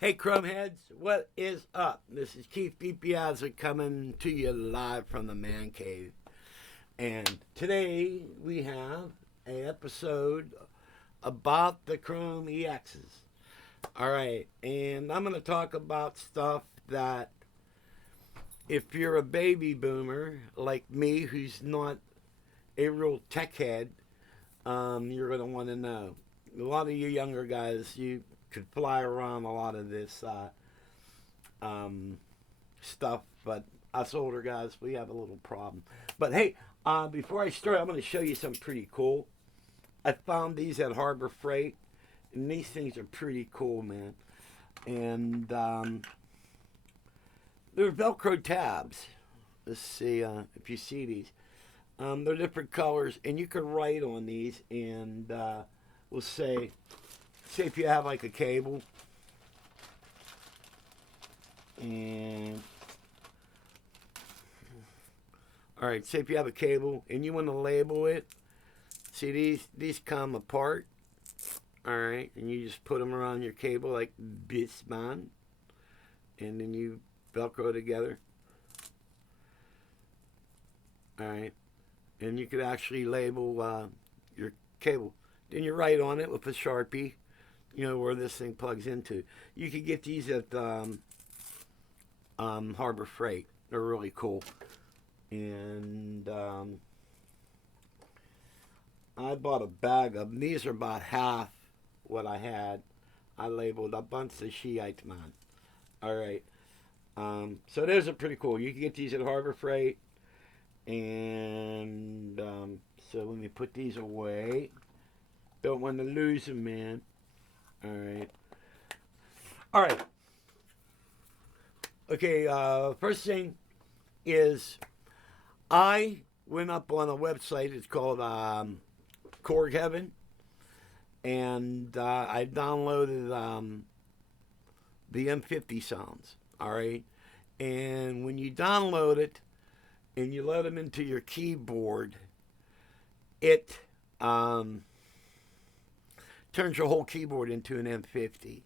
Hey, Chromeheads, what is up? This is Keith DiPiazza coming to you live from the man cave. And today we have an episode about the Krome EXs. Alright, and I'm going to talk about stuff that if you're a baby boomer like me who's not a real tech head, you're going to want to know. A lot of you younger guys, you could fly around a lot of this stuff, but us older guys, we have a little problem. But hey, before I start, I'm going to show you something pretty cool. I found these at Harbor Freight, and these things are pretty cool, man. And they're Velcro tabs. Let's see if you see these. They're different colors, and you can write on these, and we'll say if you have like a cable, and all right, say if you have a cable and you want to label it, see these come apart, all right, and you just put them around your cable like this, man, and then you Velcro together, all right, and you could actually label your cable. Then you write on it with a Sharpie, you know, where this thing plugs into. You could get these at Harbor Freight. They're really cool. And I bought a bag of them. These are about half what I had. I labeled a bunch of Shiite, man. All right. So those are pretty cool. You can get these at Harbor Freight. And so let me put these away. Don't want to lose them, man. All right. All right. Okay, first thing is I went up on a website. It's called Korg Heaven. And I downloaded the M50 sounds. All right. And when you download it and you load them into your keyboard, it turns your whole keyboard into an M50.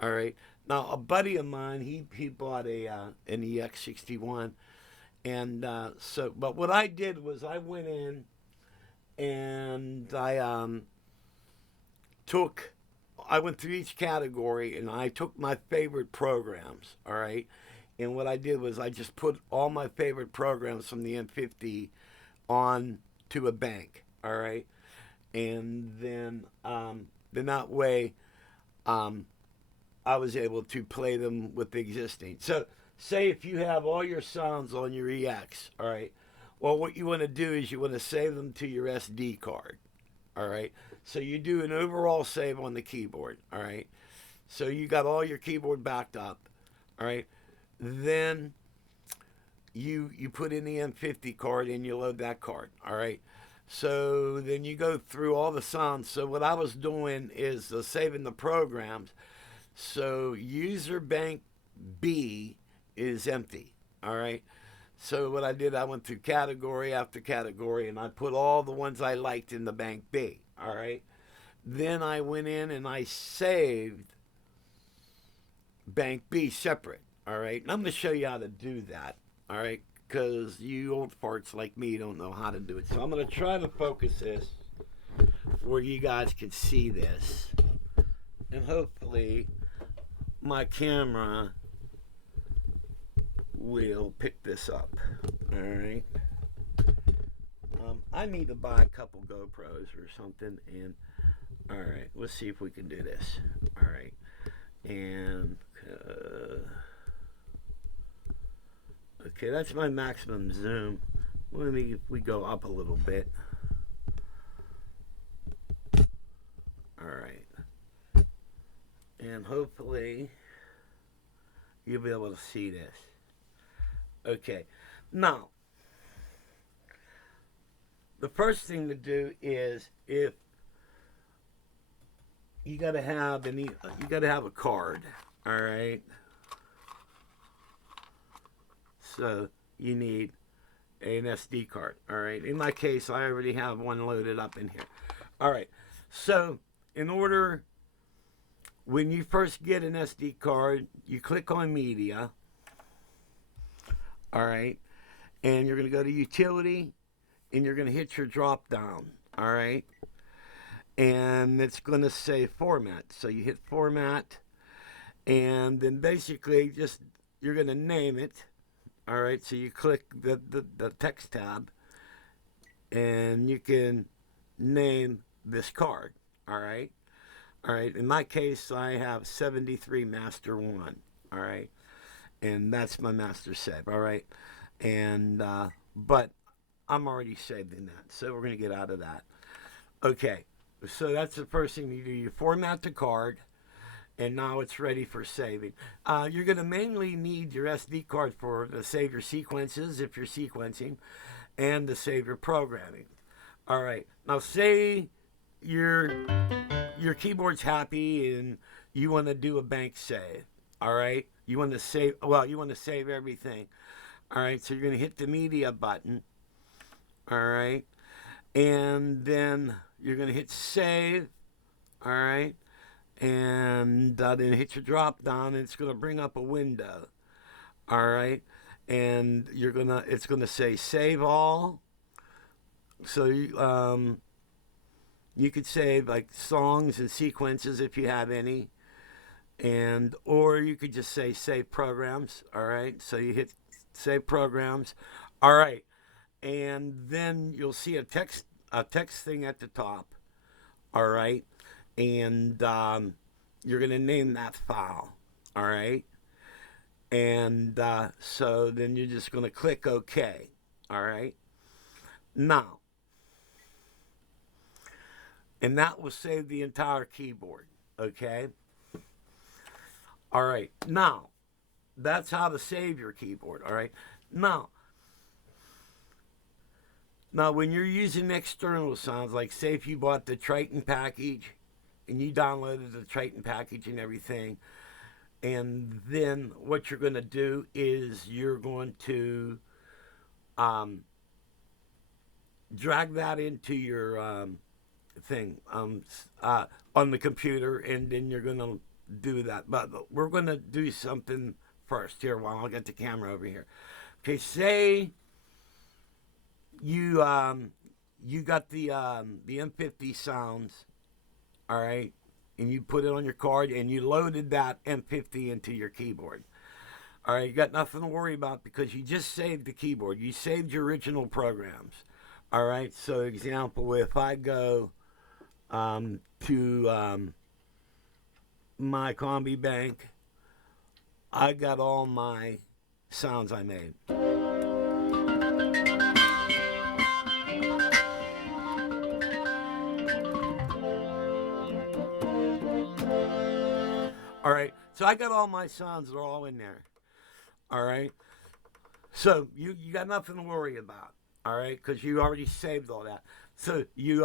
All right. Now a buddy of mine, he bought an EX61, and but what I did was I went in and I went through each category and I took my favorite programs. All right. And what I did was I just put all my favorite programs from the M50 on to a bank. All right. And then that way I was able to play them with the existing. So say if you have all your sounds on your EX, all right, well, what you want to do is you want to save them to your SD card, all right? So you do an overall save on the keyboard, all right? So you got all your keyboard backed up, all right? Then you put in the M50 card and you load that card, all right? So then you go through all the sounds. So what I was doing is saving the programs. So user bank B is empty. All right. So what I did, I went through category after category and I put all the ones I liked in the bank B. All right. Then I went in and I saved bank B separate. All right. And I'm going to show you how to do that. All right. Because you old farts like me don't know how to do it. So I'm going to try to focus this where you guys can see this. And hopefully my camera will pick this up. All right. I need to buy a couple GoPros or something. And all right, let's see if we can do this. All right. And okay, that's my maximum zoom. Let me, if we go up a little bit. All right. And hopefully you'll be able to see this. Okay. Now, the first thing to do is if you got to have a card, all right? So you need an SD card. All right. In my case, I already have one loaded up in here. All right. So in order when you first get an SD card, you click on media, all right, and you're going to go to utility, and you're going to hit your drop down, all right, and it's going to say format. So you hit format, and then basically just you're going to name it, all right. So you click the text tab, and you can name this card, all right. All right, in my case, I have 73 Master 1, all right, and that's my master save, all right, and, but I'm already saved in that, so we're going to get out of that. Okay, so that's the first thing you do. You format the card, and now it's ready for saving. You're going to mainly need your SD card to save your sequences, if you're sequencing, and to save your programming. All right, now say your keyboard's happy and you want to do a bank save, all right, you want to save everything, all right, so you're going to hit the media button, all right, and then you're going to hit save, all right, and then hit your drop down, and it's going to bring up a window, all right, and it's going to say save all. So you could save like songs and sequences if you have any, or you could just say save programs, all right, so you hit save programs, all right, and then you'll see a text thing at the top, all right, and you're going to name that file, all right, and so then you're just going to click OK, all right, now, and that will save the entire keyboard, okay? All right, now, that's how to save your keyboard, all right? Now, when you're using external sounds, like say if you bought the Triton package and you downloaded the Triton package and everything, and then what you're going to do is you're going to drag that into your thing on the computer, and then you're going to do that. But we're going to do something first here while I'll get the camera over here. Okay, say you got the M50 sounds, all right, and you put it on your card and you loaded that M50 into your keyboard. All right, you got nothing to worry about because you just saved the keyboard. You saved your original programs. All right, so example, if I go to my Combi Bank, I got all my sounds I made. All right, so I got all my sounds, they're all in there. All right, so you got nothing to worry about. All right, because you already saved all that. So you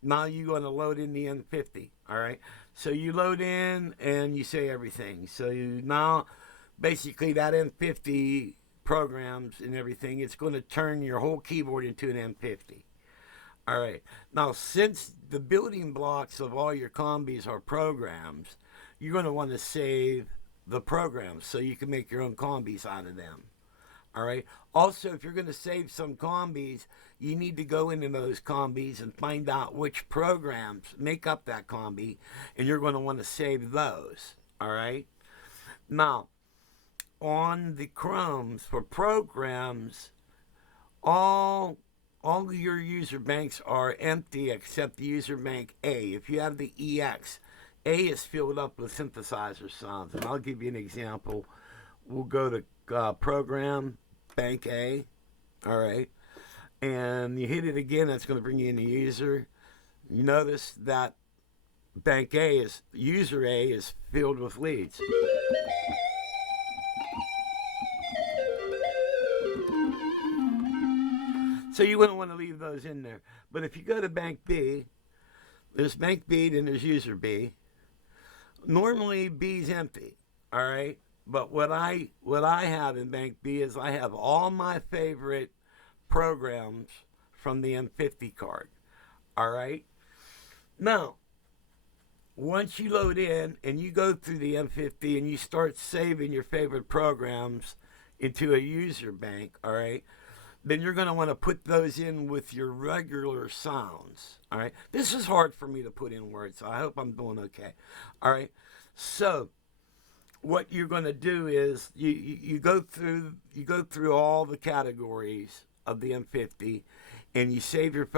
now you're going to load in the N50. All right, so you load in and you say everything. So you now basically that N50 programs and everything, it's going to turn your whole keyboard into an M50. All right, now since the building blocks of all your combis are programs, you're going to want to save the programs so you can make your own combis out of them. All right. Also, if you're going to save some combis, you need to go into those combis and find out which programs make up that combi, and you're going to want to save those. All right. Now, on the Chromes for programs, all your user banks are empty except the user bank A. If you have the EX, A is filled up with synthesizer sounds, and I'll give you an example. We'll go to program bank A, all right, and you hit it again, that's going to bring you in the user. You notice that bank A is, user A is filled with leads. So you wouldn't want to leave those in there. But if you go to bank B, there's bank B, then there's user B. Normally B's empty, all right? But what I have in Bank B is I have all my favorite programs from the M50 card. All right. Now, once you load in and you go through the M50 and you start saving your favorite programs into a user bank, all right, then you're going to want to put those in with your regular sounds, all right. This is hard for me to put in words, so I hope I'm doing okay, all right. So what you're going to do is you go through all the categories of the M50, and you save your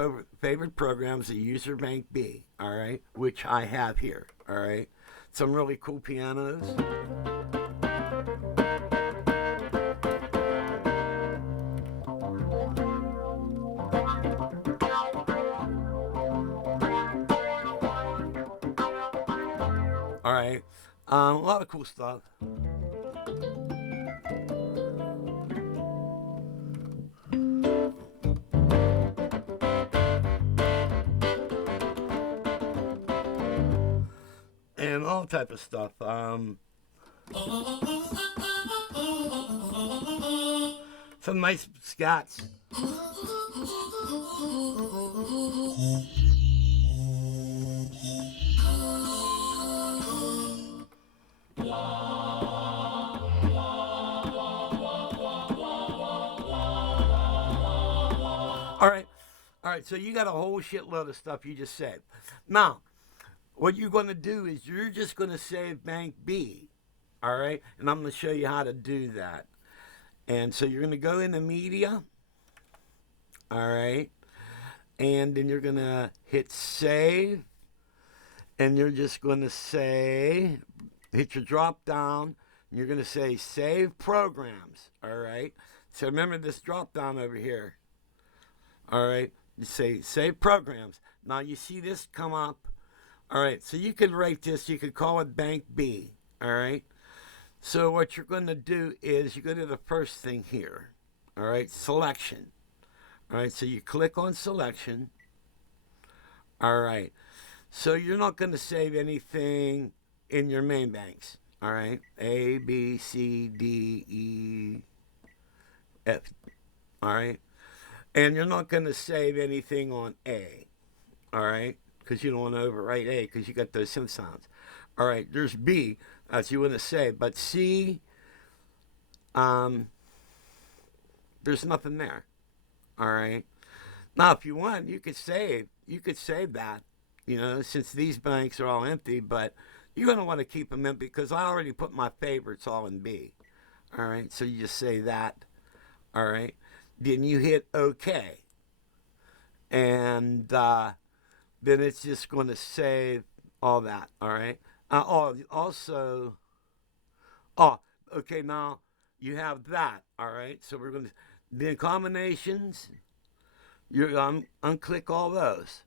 favorite programs at User Bank B, all right, which I have here, all right. Some really cool pianos. All right, a lot of cool stuff. And all type of stuff. Some nice scats. All right. So you got a whole shitload of stuff you just said. Now, what you're going to do is you're just going to save Bank B, all right? And I'm going to show you how to do that. And so you're going to go into Media, all right? And then you're going to hit Save, and you're just going to say, hit your drop down, and you're going to say Save Programs, all right? So remember this drop down over here, all right? You say Save Programs. Now you see this come up. All right, so you could write this, you could call it Bank B, all right? So what you're going to do is you go to the first thing here, all right, Selection. All right, so you click on Selection. All right, so you're not going to save anything in your main banks, all right? A, B, C, D, E, F, all right? And you're not going to save anything on A, all right? Because you don't want to overwrite A because you got those synth sounds. All right, there's B, as you want to say, but C, there's nothing there. All right. Now, if you want, you could save that, since these banks are all empty, but you're going to want to keep them empty because I already put my favorites all in B. All right, so you just say that. All right, then you hit OK. And then it's just going to save all that, all right? Okay, now you have that, all right? So we're going to, the combinations, you're going to unclick all those,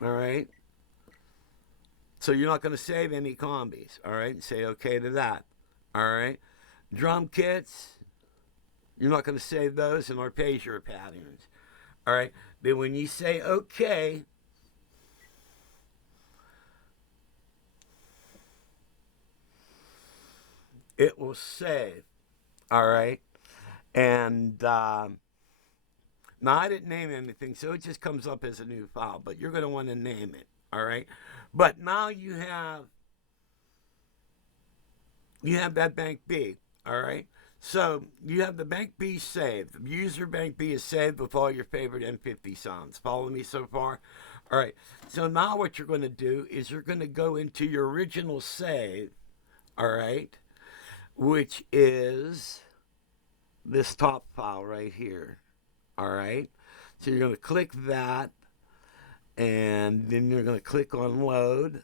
all right? So you're not going to save any combis, all right? And say okay to that, all right? Drum kits, you're not going to save those in arpeggio patterns, all right? Then when you say okay, it will save, all right? And now I didn't name anything, so it just comes up as a new file, but you're going to want to name it, all right? But now you have that Bank B, all right? So you have the Bank B saved. The user Bank B is saved with all your favorite M50 sounds. Follow me so far? All right. So now what you're going to do is you're going to go into your original save, all right, which is this top file right here, all right? So you're going to click that, and then you're going to click on Load,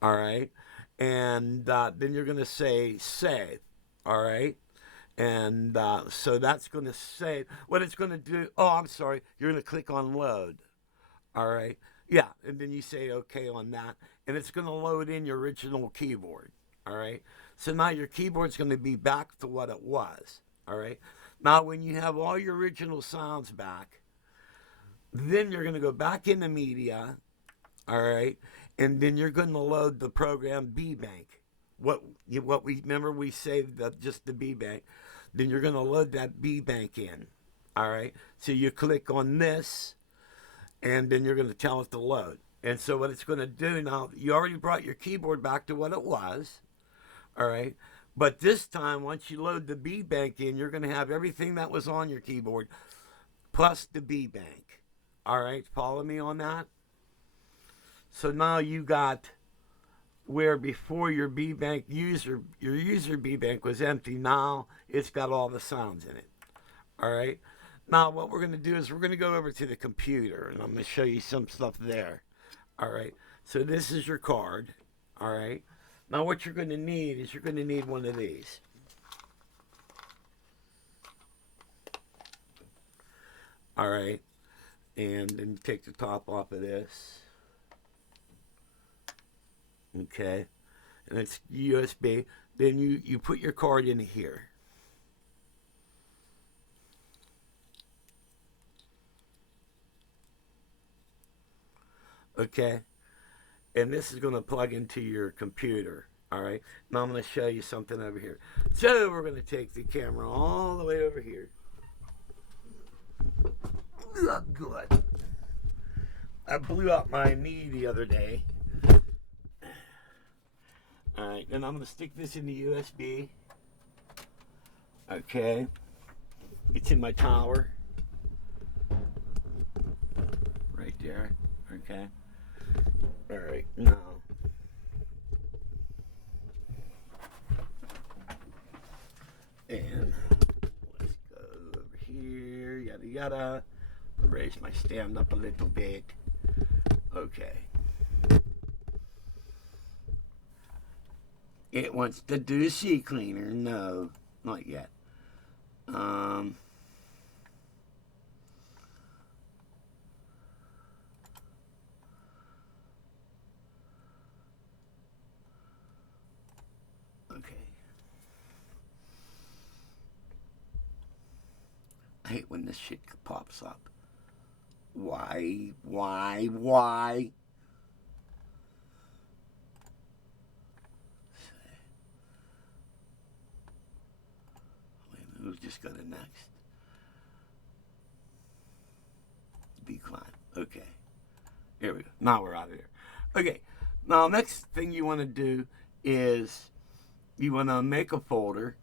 all right? And then you're going to say Save, all right? And so that's going to save. What it's going to do, I'm sorry, you're going to click on Load, all right? Yeah, and then you say OK on that, and it's going to load in your original keyboard, all right? So now your keyboard's going to be back to what it was, all right? Now when you have all your original sounds back, then you're going to go back into Media, all right? And then you're going to load the program B Bank. What we remember we saved just the B Bank. Then you're going to load that B Bank in, all right? So you click on this, and then you're going to tell it to load. And so what it's going to do now, you already brought your keyboard back to what it was, all right? But this time, once you load the B bank in, you're going to have everything that was on your keyboard plus the B bank. All right, follow me on that? So now you got where before your B bank your user B bank was empty. Now it's got all the sounds in it. All right. Now what we're going to do is we're going to go over to the computer and I'm going to show you some stuff there. All right. So this is your card. All right. Now what you're going to need is you're going to need one of these. All right. And then you take the top off of this. Okay. And it's USB. Then you put your card in here. Okay. And this is going to plug into your computer. All right. Now I'm going to show you something over here. So we're going to take the camera all the way over here. Oh, good. I blew out my knee the other day. All right. Then I'm going to stick this in the USB. Okay. It's in my tower. Right there. Okay. All right. Now. And let's go over here. Yada yada. Raise my stand up a little bit. Okay. It wants to do C cleaner. No, not yet. Okay. I hate when this shit pops up. Why? Wait a minute, who's just go to next? Be climb. Okay. Here we go. Now we're out of there. Okay. Now, next thing you want to do is you want to make a folder.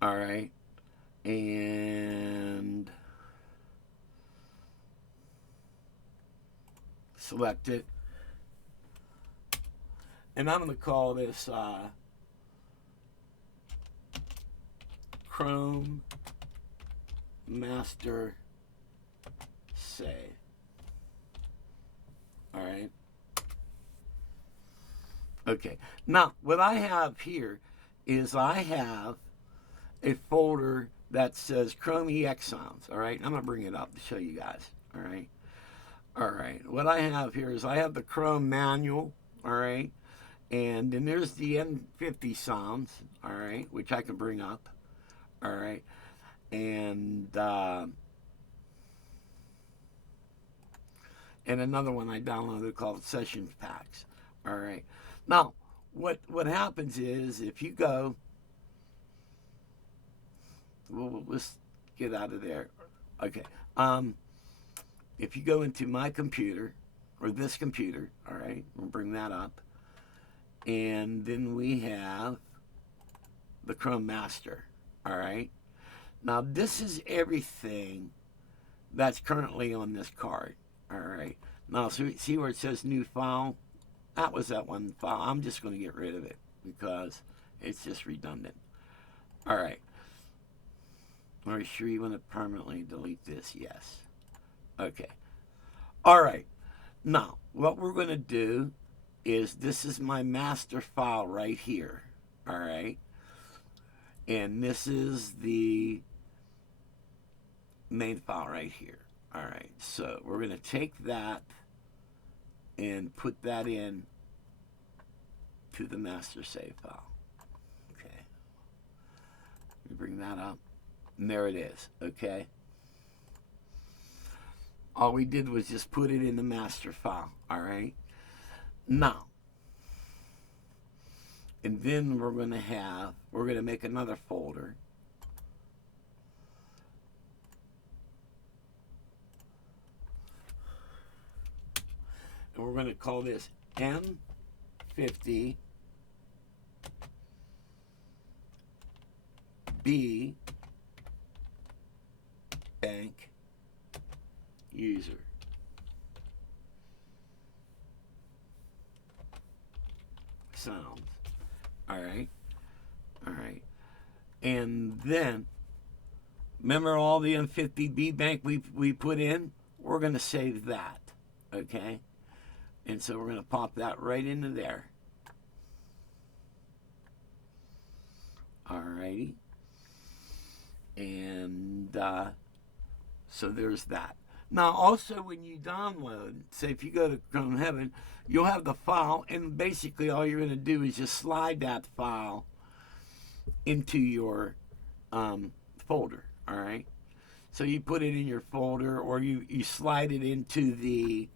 All right. And select it. And I'm going to call this Krome Master Save. All right. Okay. Now, what I have here is I have a folder that says Krome EX sounds. All right. I'm going to bring it up to show you guys. All right. All right. What I have here is I have the Krome manual. All right. And then there's the N50 sounds. All right. Which I can bring up. All right. And another one I downloaded called Sessions Packs. All right. Now, what happens is if you go, let's get out of there. Okay. If you go into my computer or this computer, all right, we'll bring that up, and then we have the Krome Master. All right. Now this is everything that's currently on this card. All right. Now, so see where it says new file? That was that one file. I'm just going to get rid of it because it's just redundant. All right. Are you sure you want to permanently delete this? Yes. Okay. All right. Now, what we're going to do is this is my master file right here. All right. And this is the main file right here. All right, so we're going to take that and put that in to the master save file. Okay. Let me bring that up. And there it is, okay? All we did was just put it in the master file, all right? Now, and then we're going to make another folder. and we're going to call this M50 B bank user. Sounds. All right. All right. And then, remember all the M50B bank we put in? We're going to save that. Okay? And so we're going to pop that right into there. All righty. And so there's that. Now, also, when you download, say if you go to Chrome Heaven, you'll have the file, and basically all you're going to do is just slide that file into your folder, all right? So you put it in your folder, or you slide it into the,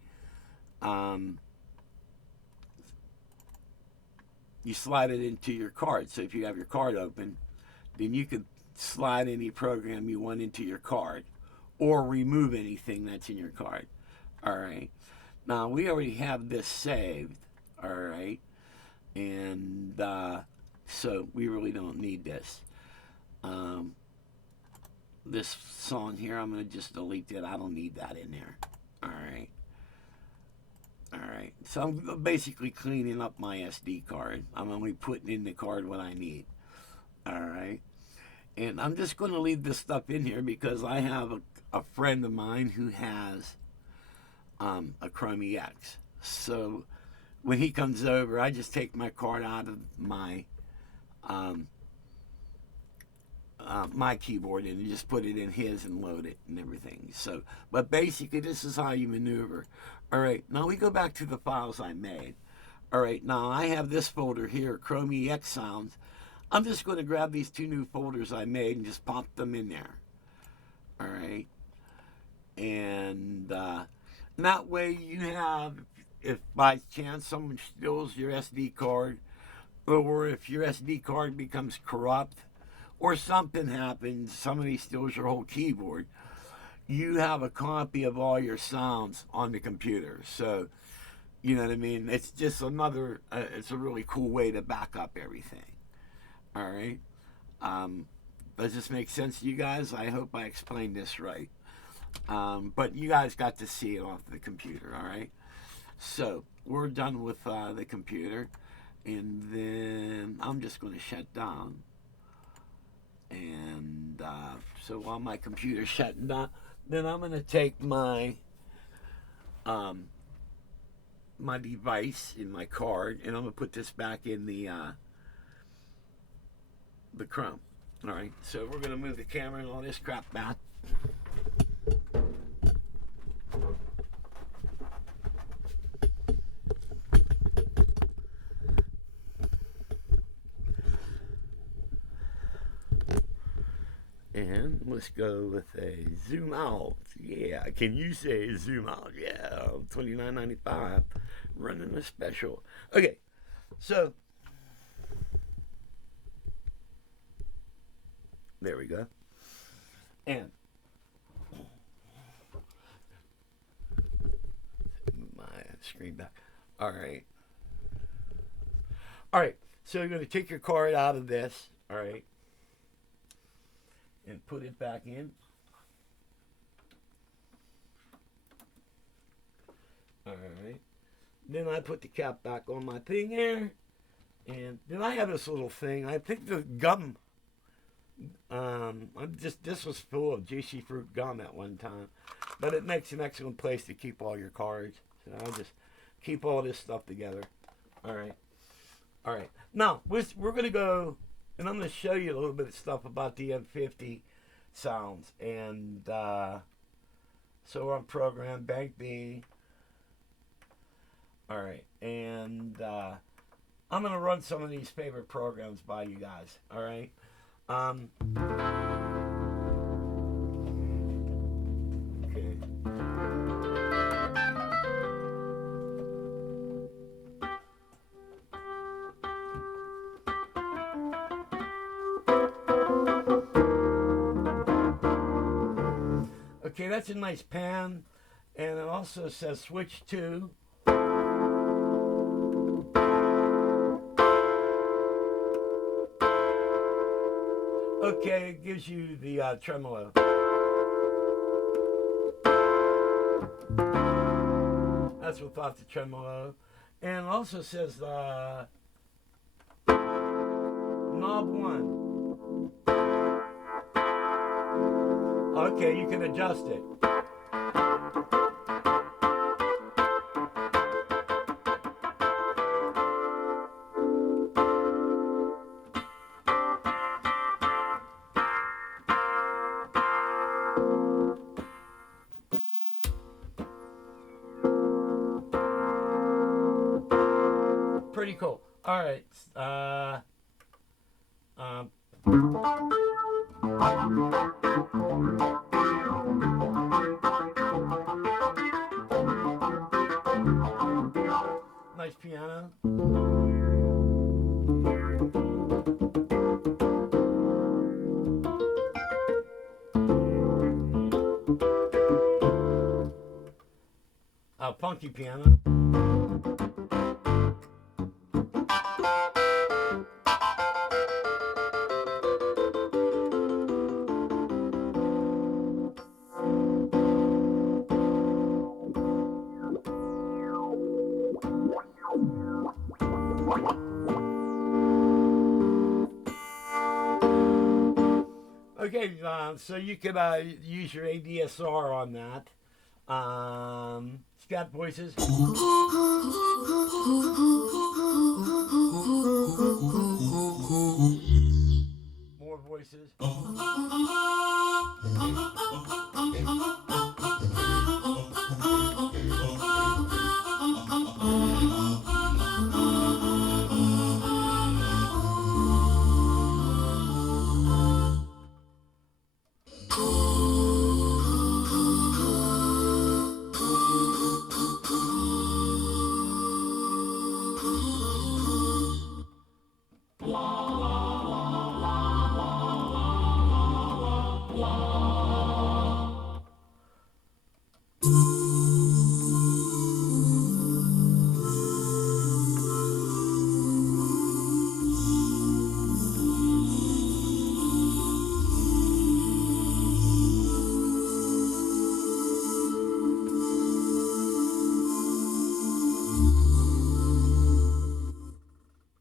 you slide it into your card. So if you have your card open, then you could slide any program you want into your card, or remove anything that's in your card. All right. Now we already have this saved. All right. And so we really don't need this. This song here, I'm going to just delete it. I don't need that in there. All right. All right. So I'm basically cleaning up my SD card. I'm only putting in the card what I need. All right. And I'm just going to leave this stuff in here because I have a friend of mine who has a Krome EX. So when he comes over, I just take my card out of my my keyboard and just put it in his and load it and everything. So, but basically, this is how you maneuver. All right, now we go back to the files I made. All right, now I have this folder here, Krome EX sounds. I'm just going to grab these two new folders I made and just pop them in there. All right. And that way you have, if by chance someone steals your SD card, or if your SD card becomes corrupt, or something happens, somebody steals your whole keyboard, you have a copy of all your sounds on the computer. So, you know what I mean? It's just another, it's a really cool way to back up everything. All right. Does this make sense to you guys? I hope I explained this right. But you guys got to see it off the computer. All right. So we're done with the computer. And then I'm just going to shut down. And so while my computer's shutting down, then I'm going to take my my device in my card, and I'm going to put this back in the Chrome. All right, so we're going to move the camera and all this crap back. And let's go with a zoom out. Yeah, can you say zoom out? Yeah, $29.95, running a special. Okay, so there we go. And my screen back. All right. All right. So you're going to take your card out of this. All right. And put it back in. All right. Then I put the cap back on my thing here. And then I have this little thing. I think the gum. This was full of JC Fruit gum at one time, but it makes an excellent place to keep all your cards. So I just keep all this stuff together. All right, all right. Now we're gonna go, and I'm gonna show you a little bit of stuff about the M50 sounds. And so we're on program Bank B. All right, and I'm gonna run some of these favorite programs by you guys. All right. Okay. Okay, that's a nice pan, and it also says switch to. Okay, it gives you the tremolo. That's without the tremolo. And it also says knob 1. Okay, you can adjust it. Pretty cool. All right. Um, nice piano. Funky piano. Okay, so you could use your ADSR on that. Scat voices. More voices.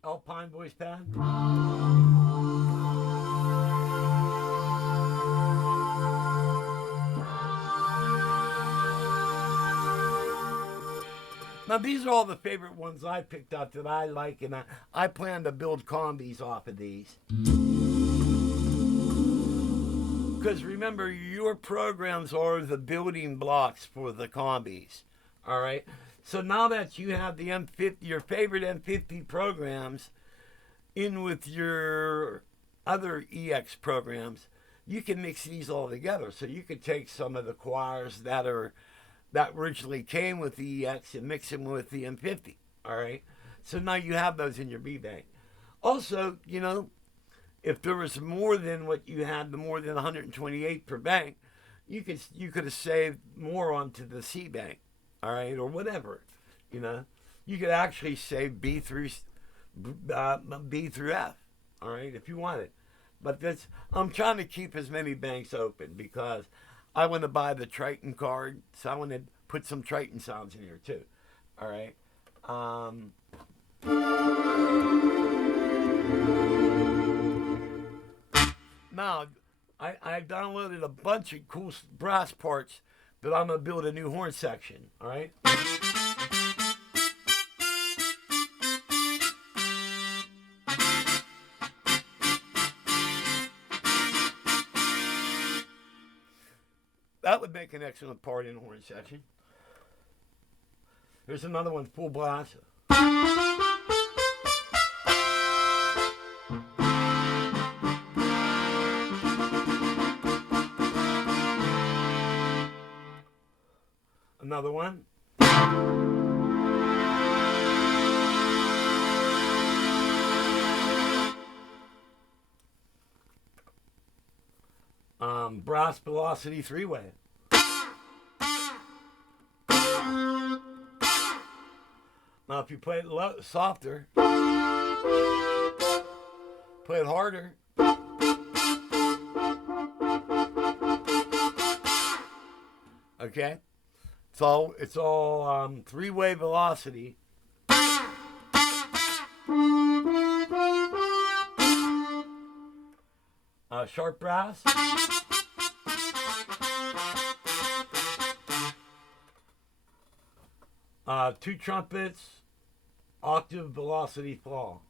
Alpine voice pad. Now these are all the favorite ones I picked out that I like, and I plan to build combis off of these. Because remember, your programs are the building blocks for the combis. All right. So now that you have the M50, your favorite M50 programs, in with your other EX programs, you can mix these all together. So you could take some of the choirs that originally came with the EX and mix them with the M50. All right. So now you have those in your B bank. Also, if there was more than what you had, the more than 128 per bank, you could have saved more onto the C bank, all right, or whatever. You could actually save B through F, all right, if you wanted. But I'm trying to keep as many banks open because I want to buy the Triton card, so I want to put some Triton sounds in here too, all right. Now, I downloaded a bunch of cool brass parts that I'm going to build a new horn section, all right? That would make an excellent part in a horn section. Here's another one, full blast. Another one. Brass velocity 3-way. Now, if you play it softer, play it harder. Okay, it's all three-way velocity. Sharp brass. Two trumpets, octave velocity fall.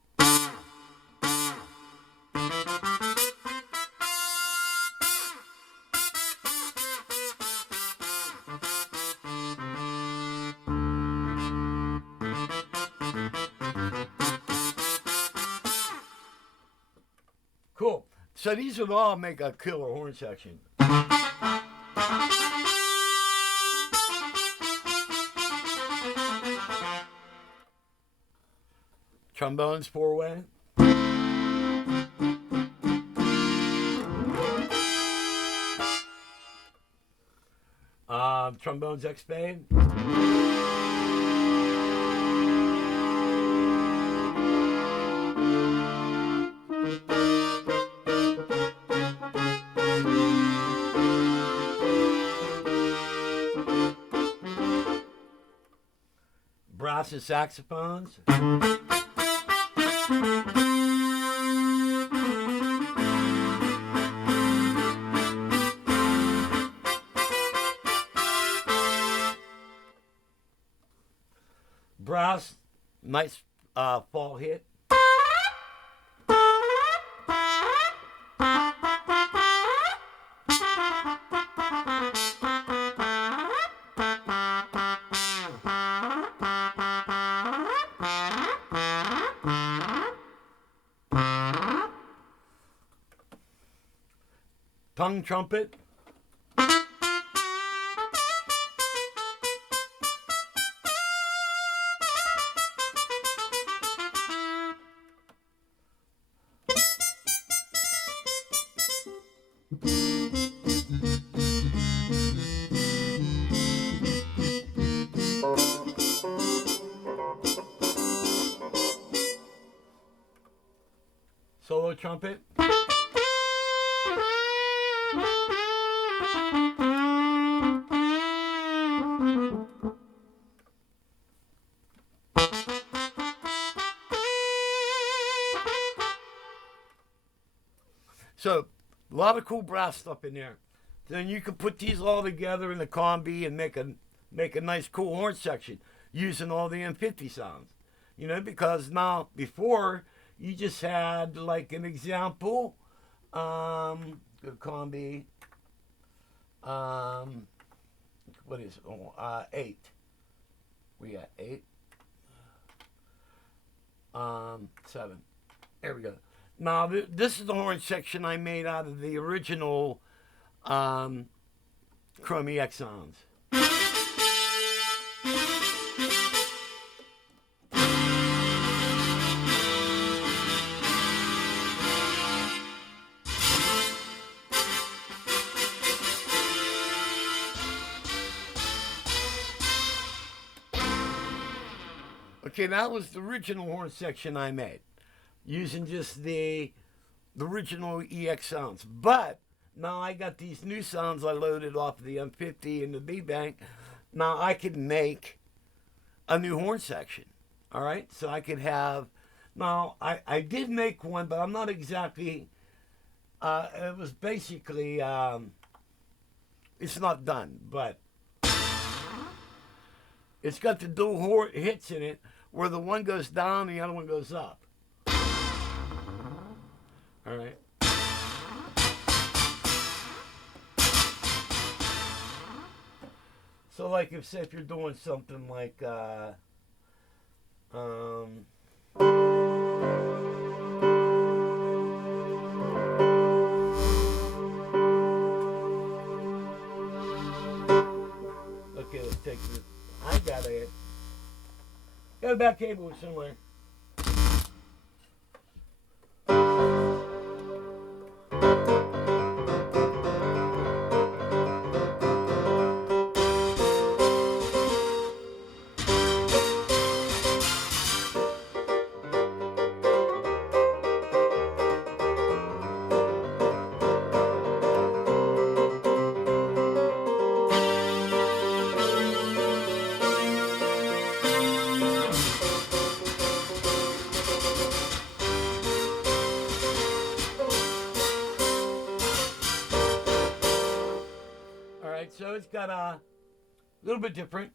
Cool. So these would all make a killer horn section. Trombones four-way. Trombones X-Spade. Brass and saxophones. Brass, nice fall hit. Tongue trumpet. Solo trumpet. So, a lot of cool brass stuff in there. Then you can put these all together in the combi and make a nice cool horn section using all the M50 sounds. You know, because now before you just had like an example, good combi, what is it? Oh, 8. We got 8, 7. There we go. Now, this is the horn section I made out of the original Krome EX sounds. Okay, that was the original horn section I made, using just the original EX sounds. But now I got these new sounds I loaded off of the M50 and the B-Bank. Now I could make a new horn section. All right, so I could have. Now I did make one, but I'm not exactly. It was basically. It's not done, but it's got the dual hits in it, where the one goes down and the other one goes up. All right. So, like, if you're doing something like, okay, let's take this. I got a back cable somewhere. it's got a little bit different.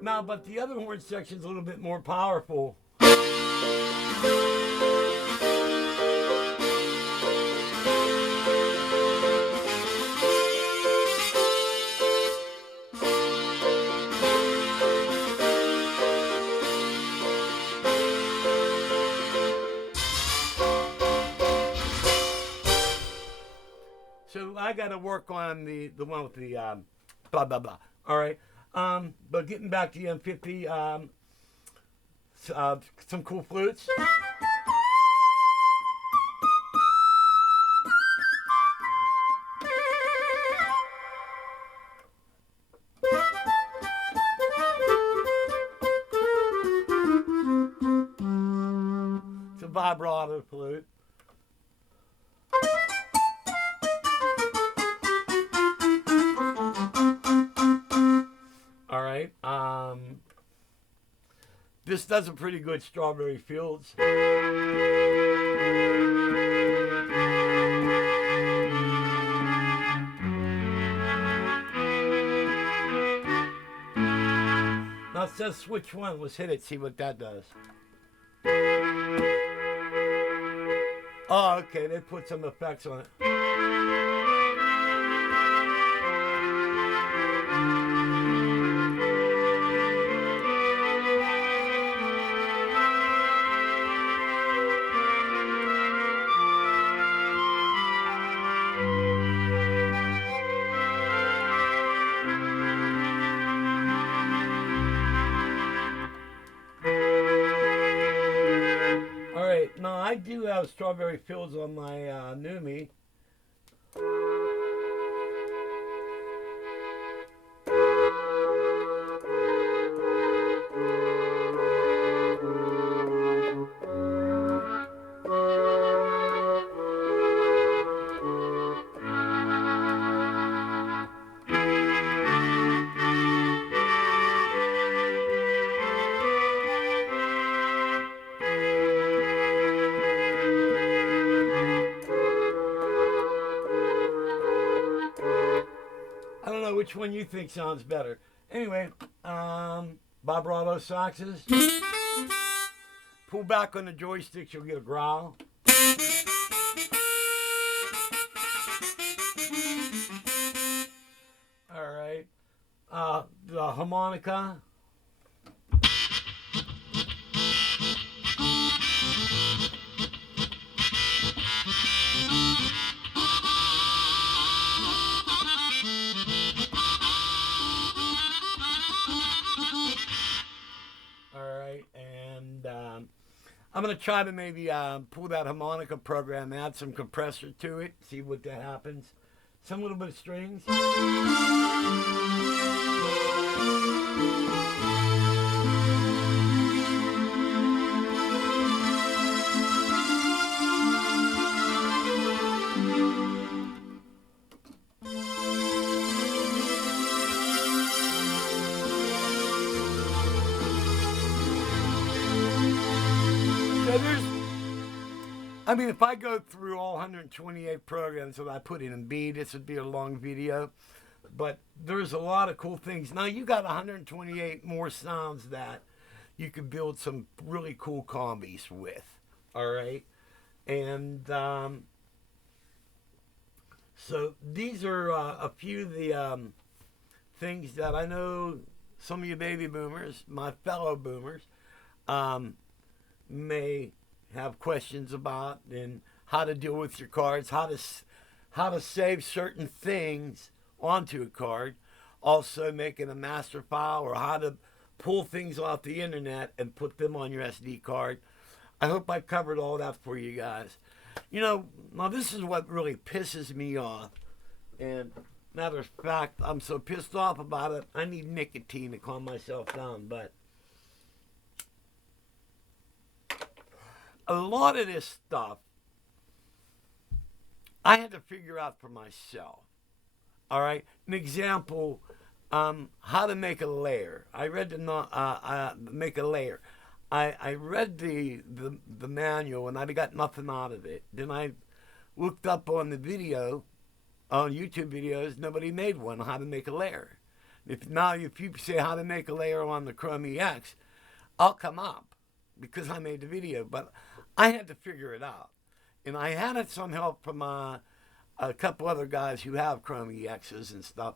Now, but the other horn section's a little bit more powerful. So I got to work on the one with the blah blah blah. All right. But getting back to the M50, some cool flutes. It's a vibrato flute. All right. This does a pretty good Strawberry Fields. Now it says switch one. Let's hit it, see what that does. Oh, okay, they put some effects on it. Now I do have Strawberry Fields on my new me. I don't know which one you think sounds better. Anyway, vibrato saxes. Pull back on the joysticks, you'll get a growl. All right. The harmonica. I'm going to try to maybe pull that harmonica program, add some compressor to it, see what that happens. Some little bit of strings. I mean, if I go through all 128 programs that I put in B, this would be a long video. But there's a lot of cool things. Now, you got 128 more sounds that you could build some really cool combis with. All right? And so these are a few of the things that I know some of you baby boomers, my fellow boomers, may have questions about, and how to deal with your cards, how to save certain things onto a card, also making a master file, or how to pull things off the internet and put them on your SD card. I hope I covered all that for you guys. You know, now this is what really pisses me off, and matter of fact, I'm so pissed off about it, I need nicotine to calm myself down. But a lot of this stuff I had to figure out for myself. All right, an example, how to make a layer. I read make a layer. I read the manual and I got nothing out of it. Then I looked up on the video, on YouTube videos. Nobody made one on how to make a layer. If you say how to make a layer on the Krome EX, I'll come up because I made the video. But I had to figure it out, and I had some help from a couple other guys who have Krome EXs and stuff,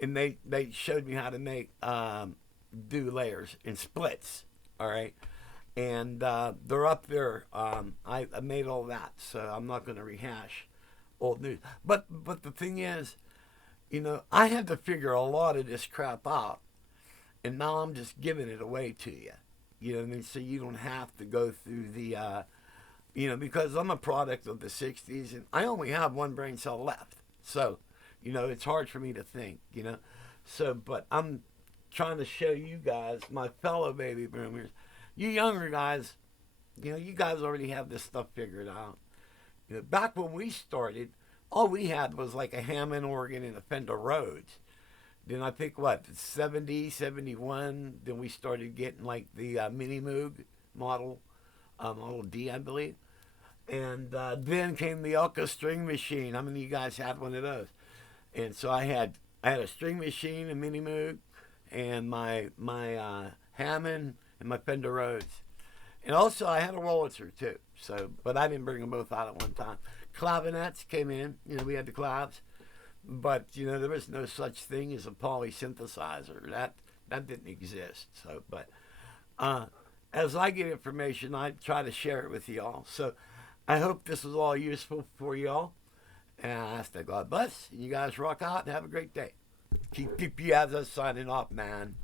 and they showed me how to make do layers in splits. All right, and they're up there. I made all that, so I'm not going to rehash old news. But the thing is, I had to figure a lot of this crap out, and now I'm just giving it away to you. You know what I mean? So you don't have to go through the, because I'm a product of the 60s, and I only have one brain cell left. So, it's hard for me to think, So, but I'm trying to show you guys, my fellow baby boomers, you younger guys, you guys already have this stuff figured out. Back when we started, all we had was like a Hammond organ and a Fender Rhodes. Then I think 70, 71, then we started getting like the Mini Moog model, Model D, I believe. And then came the Elka string machine. How many of you guys had one of those? And so I had a string machine, a Mini Moog, and my Hammond and my Fender Rhodes. And also I had a Wurlitzer too. So, but I didn't bring them both out at one time. Clavinets came in. We had the clavs. But there was no such thing as a polysynthesizer. That didn't exist. So, but as I get information, I try to share it with y'all. So, I hope this was all useful for y'all. And I ask that God bless. You guys rock out and have a great day. Keep you as us signing off, man.